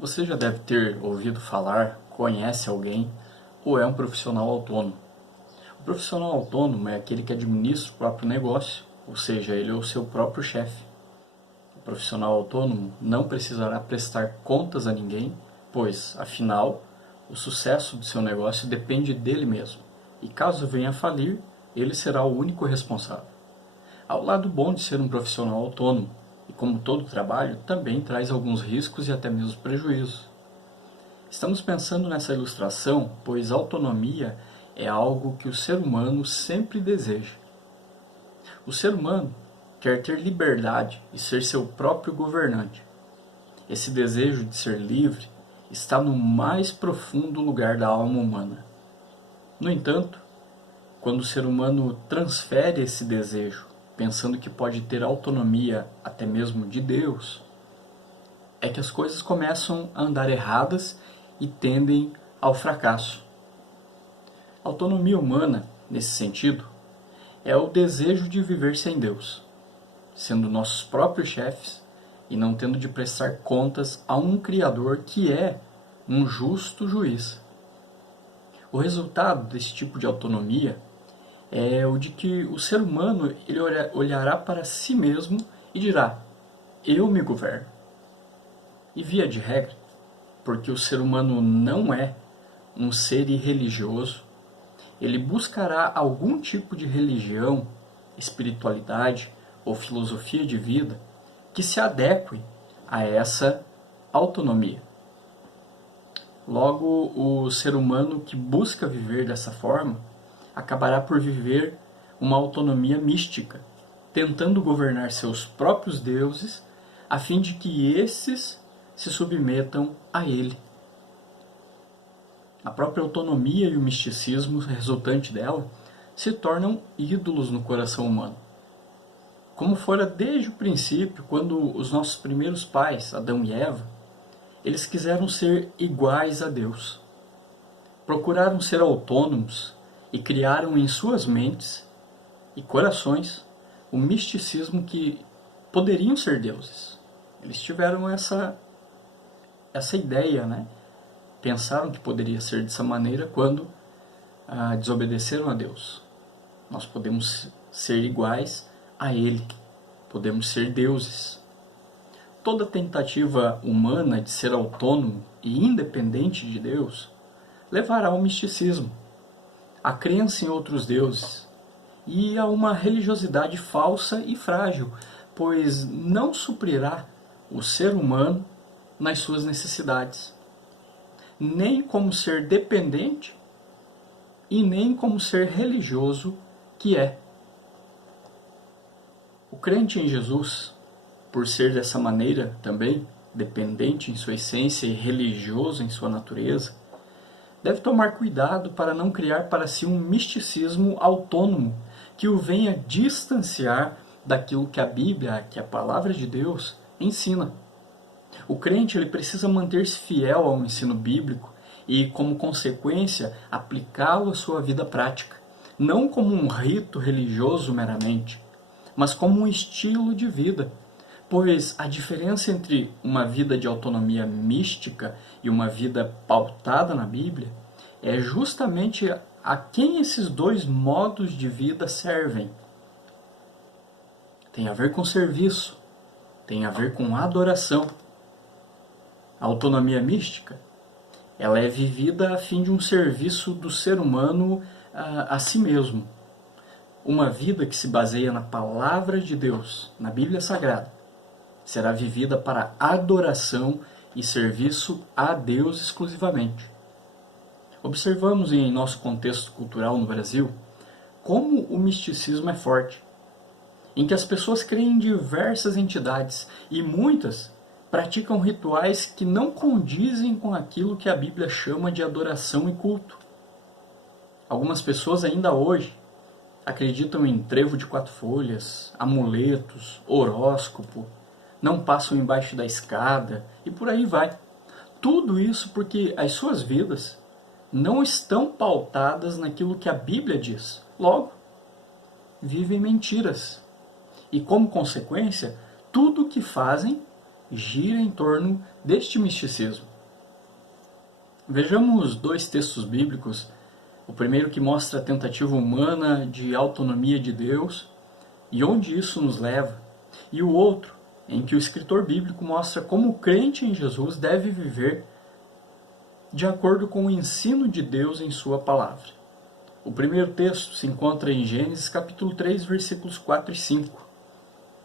Você já deve ter ouvido falar, conhece alguém ou é um profissional autônomo. O profissional autônomo é aquele que administra o próprio negócio, ou seja, ele é o seu próprio chefe. O profissional autônomo não precisará prestar contas a ninguém, pois, afinal, o sucesso do seu negócio depende dele mesmo. E caso venha a falir, ele será o único responsável. Ao lado bom de ser um profissional autônomo, e como todo trabalho, também traz alguns riscos e até mesmo prejuízos. Estamos pensando nessa ilustração, pois autonomia é algo que o ser humano sempre deseja. O ser humano quer ter liberdade e ser seu próprio governante. Esse desejo de ser livre está no mais profundo lugar da alma humana. No entanto, quando o ser humano transfere esse desejo, pensando que pode ter autonomia até mesmo de Deus, é que as coisas começam a andar erradas e tendem ao fracasso. A autonomia humana, nesse sentido, é o desejo de viver sem Deus, sendo nossos próprios chefes e não tendo de prestar contas a um Criador que é um justo juiz. O resultado desse tipo de autonomia é o de que o ser humano ele olhará para si mesmo e dirá: eu me governo. E via de regra, porque o ser humano não é um ser irreligioso, ele buscará algum tipo de religião, espiritualidade ou filosofia de vida que se adeque a essa autonomia. Logo, o ser humano que busca viver dessa forma acabará por viver uma autonomia mística, tentando governar seus próprios deuses, a fim de que esses se submetam a ele. A própria autonomia e o misticismo resultante dela se tornam ídolos no coração humano. Como fora desde o princípio, quando os nossos primeiros pais, Adão e Eva, eles quiseram ser iguais a Deus. Procuraram ser autônomos e criaram em suas mentes e corações o misticismo que poderiam ser deuses. Eles tiveram essa ideia, né? Pensaram que poderia ser dessa maneira quando desobedeceram a Deus. Nós podemos ser iguais a Ele, podemos ser deuses. Toda tentativa humana de ser autônomo e independente de Deus levará ao misticismo, a crença em outros deuses e a uma religiosidade falsa e frágil, pois não suprirá o ser humano nas suas necessidades, nem como ser dependente e nem como ser religioso que é. O crente em Jesus, por ser dessa maneira também, dependente em sua essência e religioso em sua natureza, deve tomar cuidado para não criar para si um misticismo autônomo que o venha distanciar daquilo que a Bíblia, que a Palavra de Deus, ensina. O crente ele precisa manter-se fiel ao ensino bíblico e, como consequência, aplicá-lo à sua vida prática, não como um rito religioso meramente, mas como um estilo de vida, pois a diferença entre uma vida de autonomia mística e uma vida pautada na Bíblia é justamente a quem esses dois modos de vida servem. Tem a ver com serviço, tem a ver com adoração. A autonomia mística, ela é vivida a fim de um serviço do ser humano a si mesmo. Uma vida que se baseia na Palavra de Deus, na Bíblia Sagrada, será vivida para adoração e serviço a Deus exclusivamente. Observamos em nosso contexto cultural no Brasil como o misticismo é forte, em que as pessoas creem em diversas entidades e muitas praticam rituais que não condizem com aquilo que a Bíblia chama de adoração e culto. Algumas pessoas ainda hoje acreditam em trevo de 4 folhas, amuletos, horóscopo, não passam embaixo da escada e por aí vai. Tudo isso porque as suas vidas não estão pautadas naquilo que a Bíblia diz. Logo, vivem mentiras. E como consequência, tudo o que fazem gira em torno deste misticismo. Vejamos dois textos bíblicos. O primeiro que mostra a tentativa humana de autonomia de Deus e onde isso nos leva. E o outro, em que o escritor bíblico mostra como o crente em Jesus deve viver de acordo com o ensino de Deus em sua palavra. O primeiro texto se encontra em Gênesis capítulo 3, versículos 4 e 5.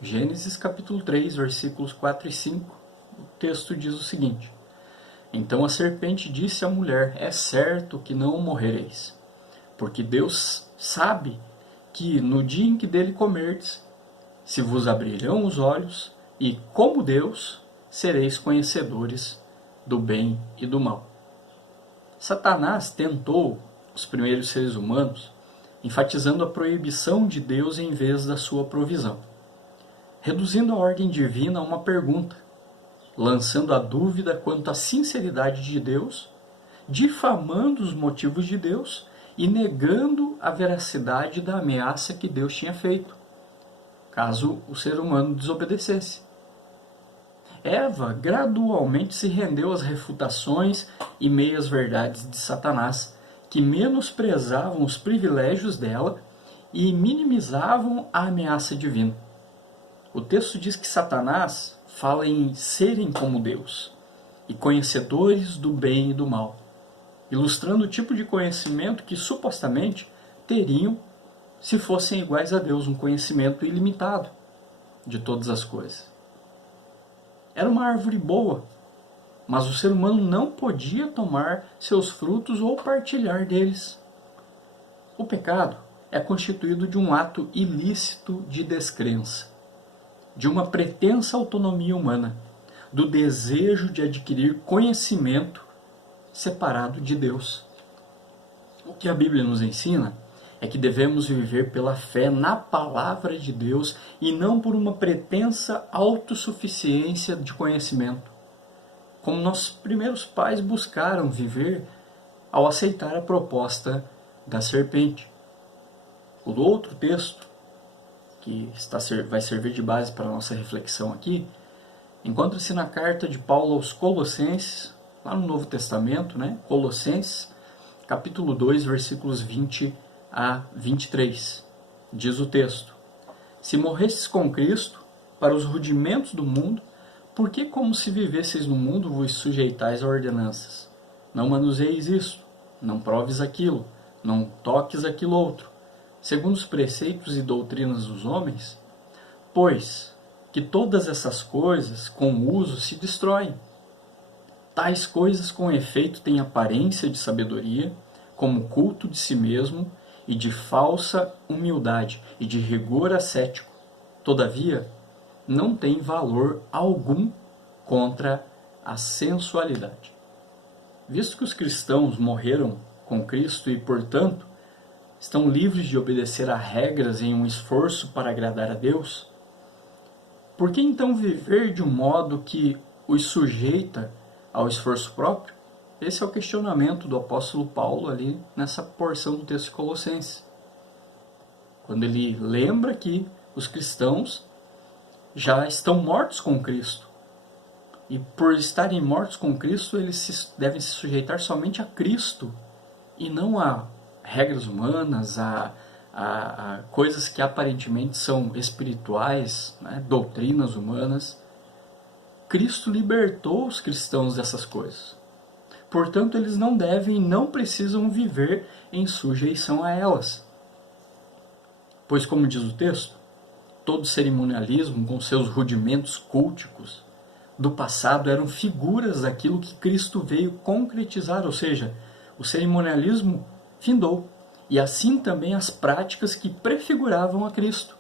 Gênesis capítulo 3, versículos 4 e 5. O texto diz o seguinte: Então a serpente disse à mulher: É certo que não morrereis, porque Deus sabe que no dia em que dele comerdes, se vos abrirão os olhos, e como Deus, sereis conhecedores do bem e do mal. Satanás tentou os primeiros seres humanos, enfatizando a proibição de Deus em vez da sua provisão, reduzindo a ordem divina a uma pergunta, lançando a dúvida quanto à sinceridade de Deus, difamando os motivos de Deus e negando a veracidade da ameaça que Deus tinha feito, caso o ser humano desobedecesse. Eva gradualmente se rendeu às refutações e meias-verdades de Satanás, que menosprezavam os privilégios dela e minimizavam a ameaça divina. O texto diz que Satanás fala em serem como Deus e conhecedores do bem e do mal, ilustrando o tipo de conhecimento que supostamente teriam se fossem iguais a Deus, um conhecimento ilimitado de todas as coisas. Era uma árvore boa, mas o ser humano não podia tomar seus frutos ou partilhar deles. O pecado é constituído de um ato ilícito de descrença, de uma pretensa autonomia humana, do desejo de adquirir conhecimento separado de Deus. O que a Bíblia nos ensina é que devemos viver pela fé na palavra de Deus e não por uma pretensa autossuficiência de conhecimento, como nossos primeiros pais buscaram viver ao aceitar a proposta da serpente. O outro texto, que vai servir de base para a nossa reflexão aqui, encontra-se na carta de Paulo aos Colossenses, lá no Novo Testamento, Colossenses, capítulo 2, versículos 20 a 23. Diz o texto: Se morrestes com Cristo para os rudimentos do mundo, por que, como se vivesseis no mundo, vos sujeitais a ordenanças? Não manuseis isto, não proves aquilo, não toques aquilo outro, segundo os preceitos e doutrinas dos homens? Pois que todas essas coisas, com o uso, se destroem. Tais coisas, com efeito, têm aparência de sabedoria, como culto de si mesmo, e de falsa humildade, e de rigor ascético. Todavia, não tem valor algum contra a sensualidade. Visto que os cristãos morreram com Cristo e, portanto, estão livres de obedecer a regras em um esforço para agradar a Deus, por que então viver de um modo que os sujeita ao esforço próprio? Esse é o questionamento do apóstolo Paulo ali nessa porção do texto de Colossenses, quando ele lembra que os cristãos já estão mortos com Cristo, e por estarem mortos com Cristo, eles devem se sujeitar somente a Cristo e não a regras humanas, a coisas que aparentemente são espirituais, doutrinas humanas. Cristo libertou os cristãos dessas coisas. Portanto, eles não devem e não precisam viver em sujeição a elas. Pois, como diz o texto, todo cerimonialismo, com seus rudimentos culticos do passado, eram figuras daquilo que Cristo veio concretizar, ou seja, o cerimonialismo findou, e assim também as práticas que prefiguravam a Cristo.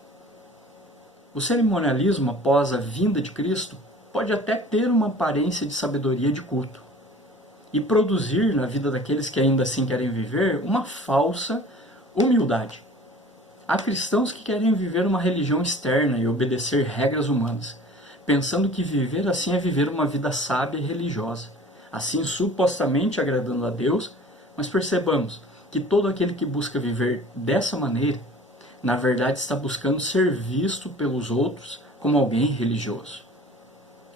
O cerimonialismo, após a vinda de Cristo, pode até ter uma aparência de sabedoria de culto, e produzir na vida daqueles que ainda assim querem viver uma falsa humildade. Há cristãos que querem viver uma religião externa e obedecer regras humanas, pensando que viver assim é viver uma vida sábia e religiosa, assim supostamente agradando a Deus, mas percebamos que todo aquele que busca viver dessa maneira, na verdade está buscando ser visto pelos outros como alguém religioso,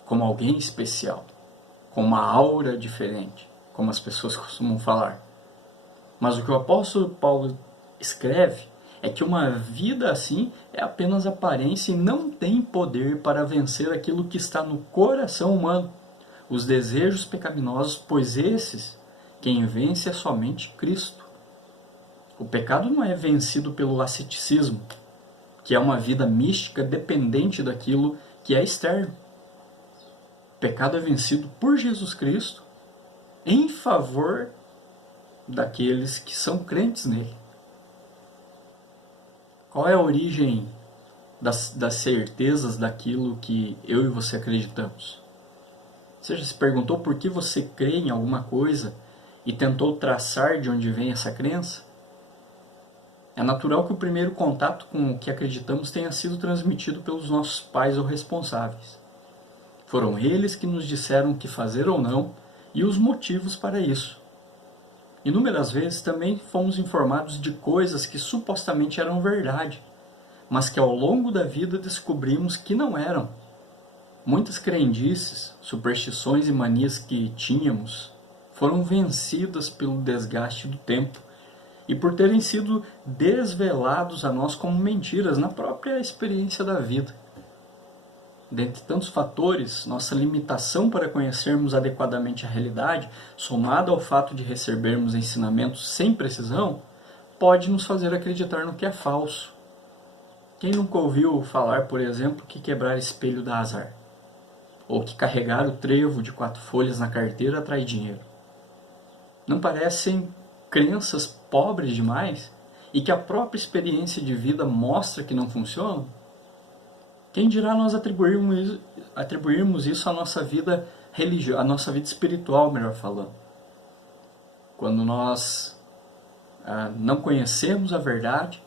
como alguém especial, com uma aura diferente. como as pessoas costumam falar. Mas o que o apóstolo Paulo escreve é que uma vida assim é apenas aparência e não tem poder para vencer aquilo que está no coração humano, os desejos pecaminosos, pois esses, quem vence é somente Cristo. O pecado não é vencido pelo asceticismo, que é uma vida mística dependente daquilo que é externo. O pecado é vencido por Jesus Cristo em favor daqueles que são crentes nele. Qual é a origem das certezas daquilo que eu e você acreditamos? Você já se perguntou por que você crê em alguma coisa e tentou traçar de onde vem essa crença? É natural que o primeiro contato com o que acreditamos tenha sido transmitido pelos nossos pais ou responsáveis. Foram eles que nos disseram o que fazer ou não e os motivos para isso. Inúmeras vezes também fomos informados de coisas que supostamente eram verdade, mas que ao longo da vida descobrimos que não eram. Muitas crendices, superstições e manias que tínhamos foram vencidas pelo desgaste do tempo e por terem sido desvelados a nós como mentiras na própria experiência da vida. Dentre tantos fatores, nossa limitação para conhecermos adequadamente a realidade, somada ao fato de recebermos ensinamentos sem precisão, pode nos fazer acreditar no que é falso. Quem nunca ouviu falar, por exemplo, que quebrar espelho dá azar? Ou que carregar o trevo de 4 folhas na carteira atrai dinheiro? Não parecem crenças pobres demais e que a própria experiência de vida mostra que não funcionam? Quem dirá nós atribuirmos isso à nossa vida religiosa, à nossa vida espiritual, melhor falando. Quando nós não conhecemos a verdade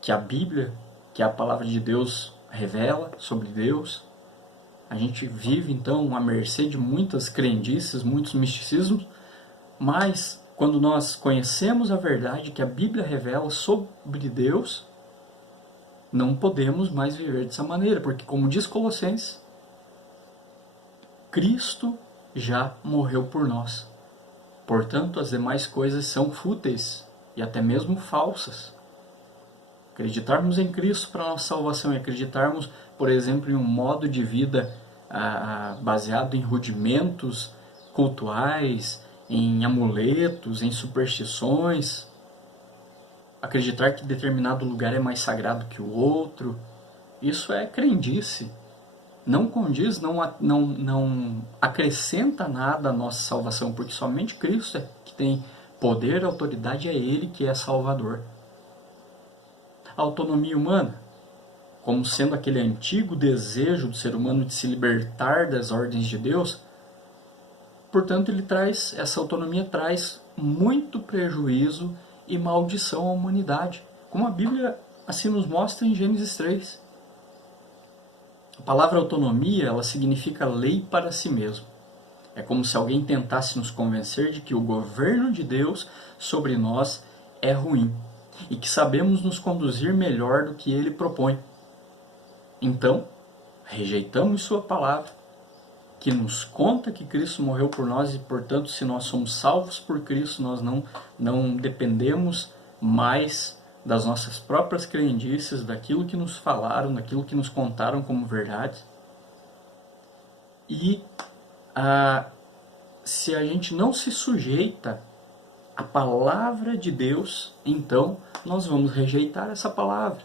que a Bíblia, que a palavra de Deus revela sobre Deus, a gente vive então à mercê de muitas crendices, muitos misticismos, mas quando nós conhecemos a verdade que a Bíblia revela sobre Deus, não podemos mais viver dessa maneira, porque como diz Colossenses, Cristo já morreu por nós. Portanto, as demais coisas são fúteis e até mesmo falsas. Acreditarmos em Cristo para a nossa salvação e acreditarmos, por exemplo, em um modo de vida baseado em rudimentos cultuais, em amuletos, em superstições, acreditar que determinado lugar é mais sagrado que o outro, isso é crendice. Não condiz, não acrescenta nada à nossa salvação, porque somente Cristo é que tem poder, autoridade, é Ele que é Salvador. A autonomia humana, como sendo aquele antigo desejo do ser humano de se libertar das ordens de Deus, portanto, essa autonomia traz muito prejuízo e maldição à humanidade, como a Bíblia assim nos mostra em Gênesis 3. A palavra autonomia, ela significa lei para si mesmo. É como se alguém tentasse nos convencer de que o governo de Deus sobre nós é ruim e que sabemos nos conduzir melhor do que Ele propõe. Então, rejeitamos sua palavra, que nos conta que Cristo morreu por nós e, portanto, se nós somos salvos por Cristo, nós não dependemos mais das nossas próprias crendices, daquilo que nos falaram, daquilo que nos contaram como verdade. E se a gente não se sujeita à palavra de Deus, então nós vamos rejeitar essa palavra,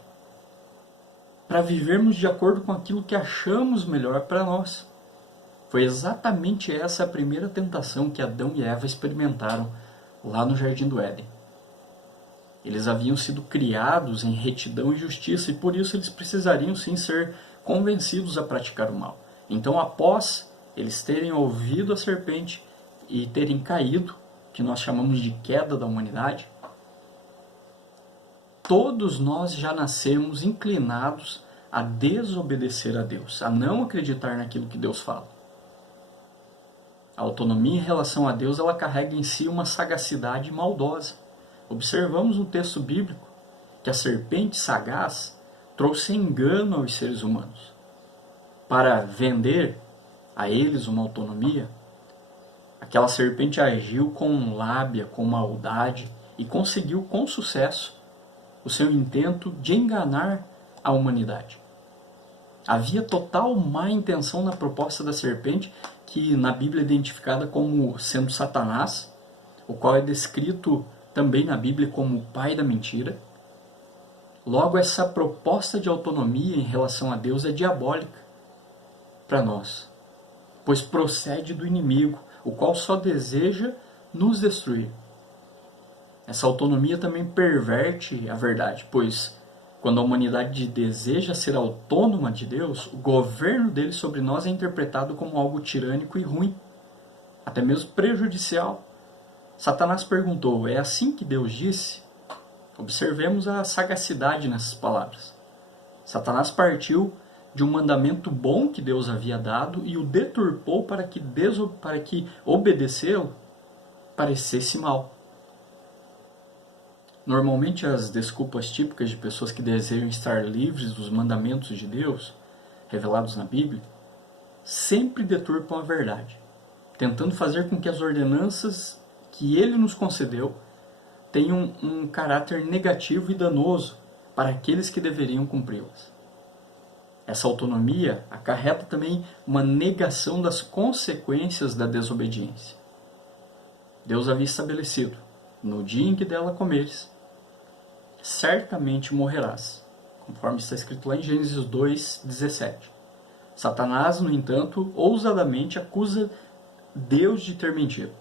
para vivermos de acordo com aquilo que achamos melhor para nós. Foi exatamente essa a primeira tentação que Adão e Eva experimentaram lá no Jardim do Éden. Eles haviam sido criados em retidão e justiça e por isso eles precisariam sim ser convencidos a praticar o mal. Então, após eles terem ouvido a serpente e terem caído, que nós chamamos de queda da humanidade, todos nós já nascemos inclinados a desobedecer a Deus, a não acreditar naquilo que Deus fala. A autonomia em relação a Deus, ela carrega em si uma sagacidade maldosa. Observamos no texto bíblico que a serpente sagaz trouxe engano aos seres humanos para vender a eles uma autonomia. Aquela serpente agiu com lábia, com maldade e conseguiu com sucesso o seu intento de enganar a humanidade. Havia total má intenção na proposta da serpente, que na Bíblia é identificada como sendo Satanás, o qual é descrito também na Bíblia como o pai da mentira. Logo, essa proposta de autonomia em relação a Deus é diabólica para nós, pois procede do inimigo, o qual só deseja nos destruir. Essa autonomia também perverte a verdade, pois quando a humanidade deseja ser autônoma de Deus, o governo dele sobre nós é interpretado como algo tirânico e ruim, até mesmo prejudicial. Satanás perguntou: é assim que Deus disse? Observemos a sagacidade nessas palavras. Satanás partiu de um mandamento bom que Deus havia dado e o deturpou para que obedecê-lo parecesse mal. Normalmente as desculpas típicas de pessoas que desejam estar livres dos mandamentos de Deus, revelados na Bíblia, sempre deturpam a verdade, tentando fazer com que as ordenanças que Ele nos concedeu tenham um caráter negativo e danoso para aqueles que deveriam cumpri-las. Essa autonomia acarreta também uma negação das consequências da desobediência. Deus havia estabelecido: no dia em que dela comeres, certamente morrerás, conforme está escrito lá em Gênesis 2:17. Satanás, no entanto, ousadamente acusa Deus de ter mentido.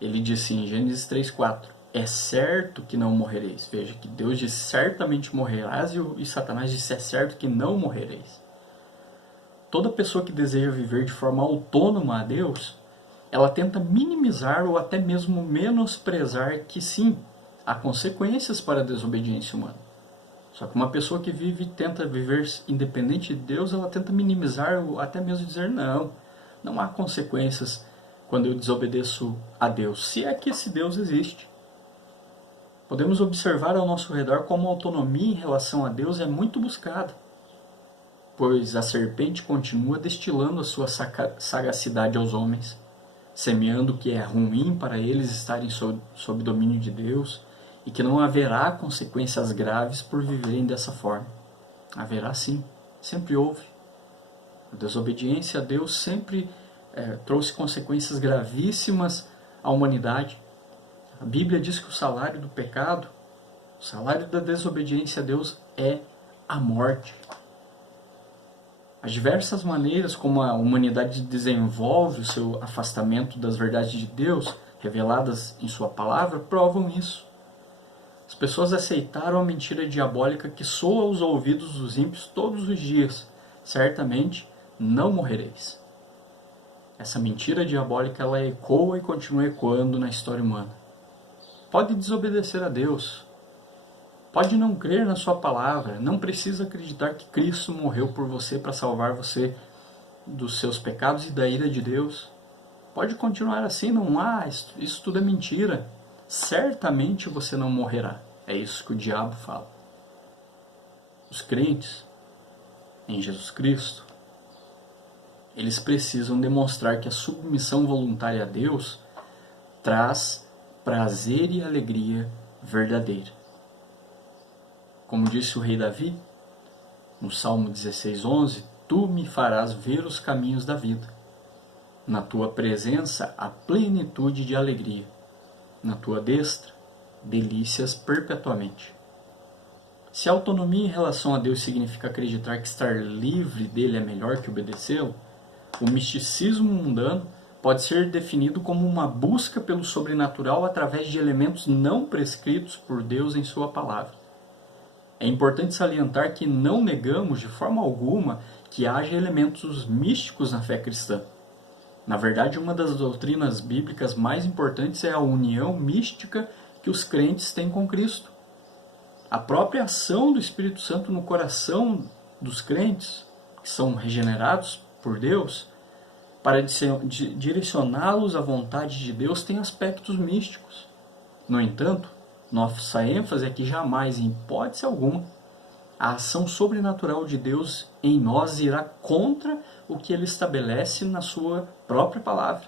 Ele disse em Gênesis 3:4: é certo que não morrereis. Veja que Deus disse: certamente morrerás, e Satanás disse: é certo que não morrereis. Toda pessoa que deseja viver de forma autônoma a Deus, ela tenta minimizar ou até mesmo menosprezar que sim, há consequências para a desobediência humana. Só que uma pessoa que tenta viver independente de Deus, ela tenta minimizar ou até mesmo dizer: não há consequências quando eu desobedeço a Deus, se é que esse Deus existe. Podemos observar ao nosso redor como a autonomia em relação a Deus é muito buscada, pois a serpente continua destilando a sua sagacidade aos homens, semeando que é ruim para eles estarem sob domínio de Deus e que não haverá consequências graves por viverem dessa forma. Haverá sim, sempre houve. A desobediência a Deus sempre trouxe consequências gravíssimas à humanidade. A Bíblia diz que o salário do pecado, o salário da desobediência a Deus é a morte. As diversas maneiras como a humanidade desenvolve o seu afastamento das verdades de Deus, reveladas em sua palavra, provam isso. As pessoas aceitaram a mentira diabólica que soa aos ouvidos dos ímpios todos os dias: certamente não morrereis. Essa mentira diabólica, ela ecoa e continua ecoando na história humana. Pode desobedecer a Deus, pode não crer na sua palavra, não precisa acreditar que Cristo morreu por você para salvar você dos seus pecados e da ira de Deus. Pode continuar assim, não há, isso tudo é mentira. Certamente você não morrerá. É isso que o diabo fala. Os crentes em Jesus Cristo, eles precisam demonstrar que a submissão voluntária a Deus traz prazer e alegria verdadeira. Como disse o rei Davi, no Salmo 16:11, tu me farás ver os caminhos da vida. Na tua presença há plenitude de alegria. Na tua destra, delícias perpetuamente. Se a autonomia em relação a Deus significa acreditar que estar livre dele é melhor que obedecê-lo, o misticismo mundano pode ser definido como uma busca pelo sobrenatural através de elementos não prescritos por Deus em sua palavra. É importante salientar que não negamos de forma alguma que haja elementos místicos na fé cristã. Na verdade, uma das doutrinas bíblicas mais importantes é a união mística que os crentes têm com Cristo. A própria ação do Espírito Santo no coração dos crentes, que são regenerados por Deus, para direcioná-los à vontade de Deus, tem aspectos místicos. No entanto, nossa ênfase é que jamais, em hipótese alguma, a ação sobrenatural de Deus em nós irá contra o que ele estabelece na sua própria palavra.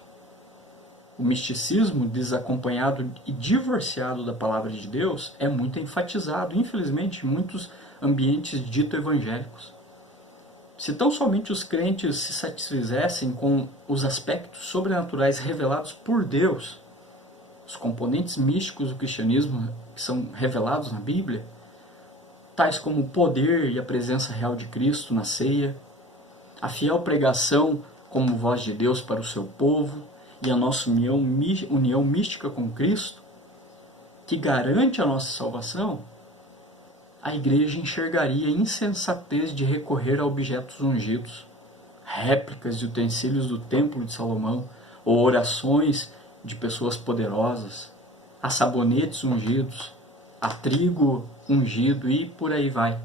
O misticismo, desacompanhado e divorciado da palavra de Deus, é muito enfatizado, infelizmente, em muitos ambientes dito evangélicos. Se tão somente os crentes se satisfizessem com os aspectos sobrenaturais revelados por Deus, os componentes místicos do cristianismo que são revelados na Bíblia, tais como o poder e a presença real de Cristo na ceia, a fiel pregação como voz de Deus para o seu povo e a nossa união mística com Cristo, que garante a nossa salvação, a igreja enxergaria a insensatez de recorrer a objetos ungidos, réplicas de utensílios do templo de Salomão, ou orações de pessoas poderosas, a sabonetes ungidos, a trigo ungido e por aí vai.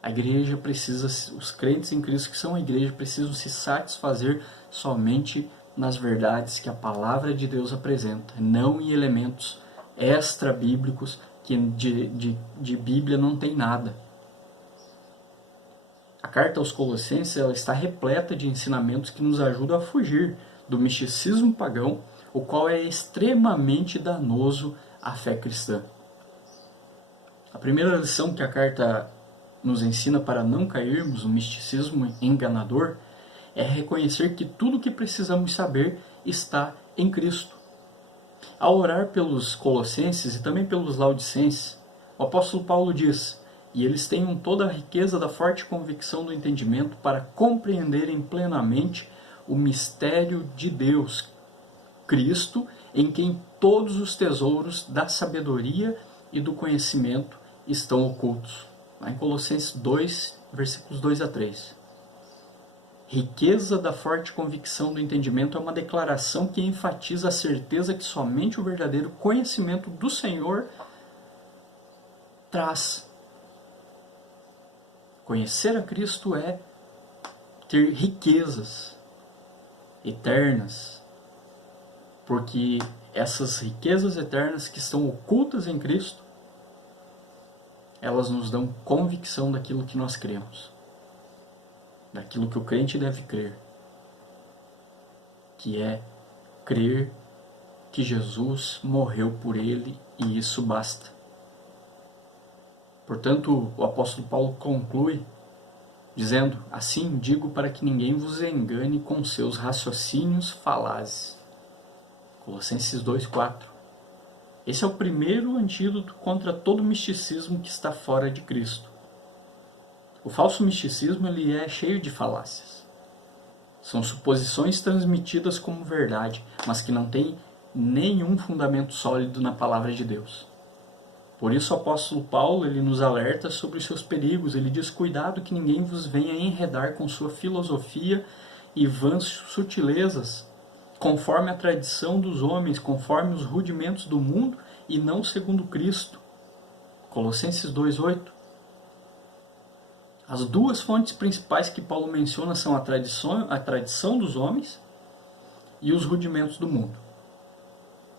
A igreja precisa, os crentes em Cristo que são a igreja, precisam se satisfazer somente nas verdades que a palavra de Deus apresenta, não em elementos extra-bíblicos que de Bíblia não tem nada. A carta aos Colossenses ela está repleta de ensinamentos que nos ajudam a fugir do misticismo pagão, o qual é extremamente danoso à fé cristã. A primeira lição que a carta nos ensina para não cairmos no misticismo enganador é reconhecer que tudo o que precisamos saber está em Cristo. Ao orar pelos colossenses e também pelos laodicenses, o apóstolo Paulo diz: e eles tenham toda a riqueza da forte convicção do entendimento para compreenderem plenamente o mistério de Deus, Cristo, em quem todos os tesouros da sabedoria e do conhecimento estão ocultos. Lá em Colossenses 2, versículos 2 a 3. Riqueza da forte convicção do entendimento é uma declaração que enfatiza a certeza que somente o verdadeiro conhecimento do Senhor traz. Conhecer a Cristo é ter riquezas eternas, porque essas riquezas eternas que estão ocultas em Cristo, elas nos dão convicção daquilo que nós cremos, daquilo que o crente deve crer, que é crer que Jesus morreu por ele e isso basta. Portanto, o apóstolo Paulo conclui dizendo: assim digo para que ninguém vos engane com seus raciocínios falazes. Colossenses 2,4. Esse é o primeiro antídoto contra todo misticismo que está fora de Cristo. O falso misticismo ele é cheio de falácias. São suposições transmitidas como verdade, mas que não têm nenhum fundamento sólido na palavra de Deus. Por isso o apóstolo Paulo ele nos alerta sobre os seus perigos. Ele diz: cuidado que ninguém vos venha enredar com sua filosofia e vãs sutilezas, conforme a tradição dos homens, conforme os rudimentos do mundo e não segundo Cristo. Colossenses 2,8. As duas fontes principais que Paulo menciona são a tradição dos homens e os rudimentos do mundo.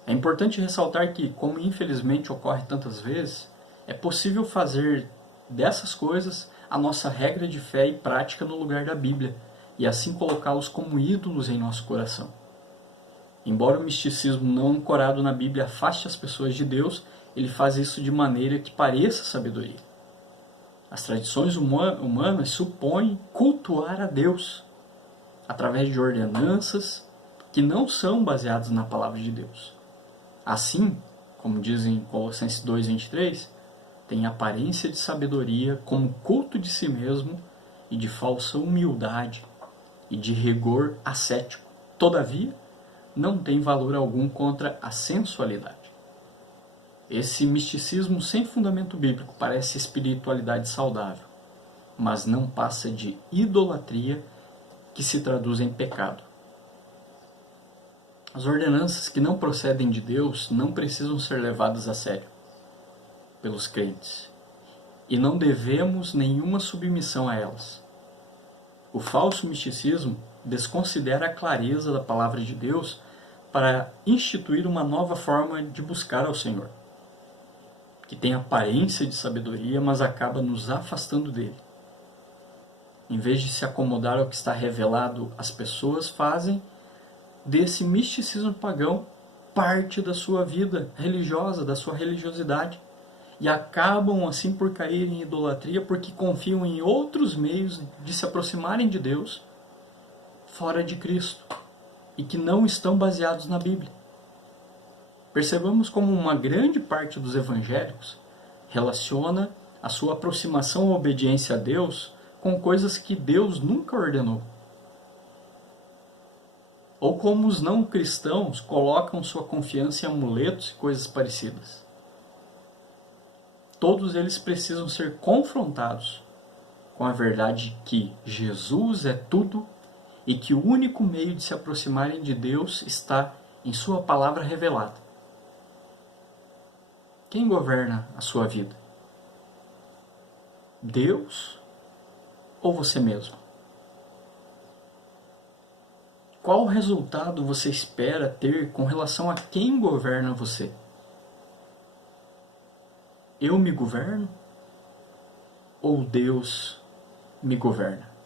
É importante ressaltar que, como infelizmente ocorre tantas vezes, é possível fazer dessas coisas a nossa regra de fé e prática no lugar da Bíblia, e assim colocá-los como ídolos em nosso coração. Embora o misticismo não ancorado na Bíblia afaste as pessoas de Deus, ele faz isso de maneira que pareça sabedoria. As tradições humanas supõem cultuar a Deus através de ordenanças que não são baseadas na palavra de Deus. Assim, como diz em Colossenses 2,23, tem aparência de sabedoria como culto de si mesmo e de falsa humildade e de rigor ascético. Todavia, não tem valor algum contra a sensualidade. Esse misticismo sem fundamento bíblico parece espiritualidade saudável, mas não passa de idolatria que se traduz em pecado. As ordenanças que não procedem de Deus não precisam ser levadas a sério pelos crentes, e não devemos nenhuma submissão a elas. O falso misticismo desconsidera a clareza da palavra de Deus para instituir uma nova forma de buscar ao Senhor, que tem aparência de sabedoria, mas acaba nos afastando dele. Em vez de se acomodar ao que está revelado, as pessoas fazem desse misticismo pagão parte da sua vida religiosa, da sua religiosidade. E acabam assim por cair em idolatria porque confiam em outros meios de se aproximarem de Deus fora de Cristo e que não estão baseados na Bíblia. Percebamos como uma grande parte dos evangélicos relaciona a sua aproximação à obediência a Deus com coisas que Deus nunca ordenou. Ou como os não cristãos colocam sua confiança em amuletos e coisas parecidas. Todos eles precisam ser confrontados com a verdade que Jesus é tudo e que o único meio de se aproximarem de Deus está em sua palavra revelada. Quem governa a sua vida? Deus ou você mesmo? Qual resultado você espera ter com relação a quem governa você? Eu me governo ou Deus me governa?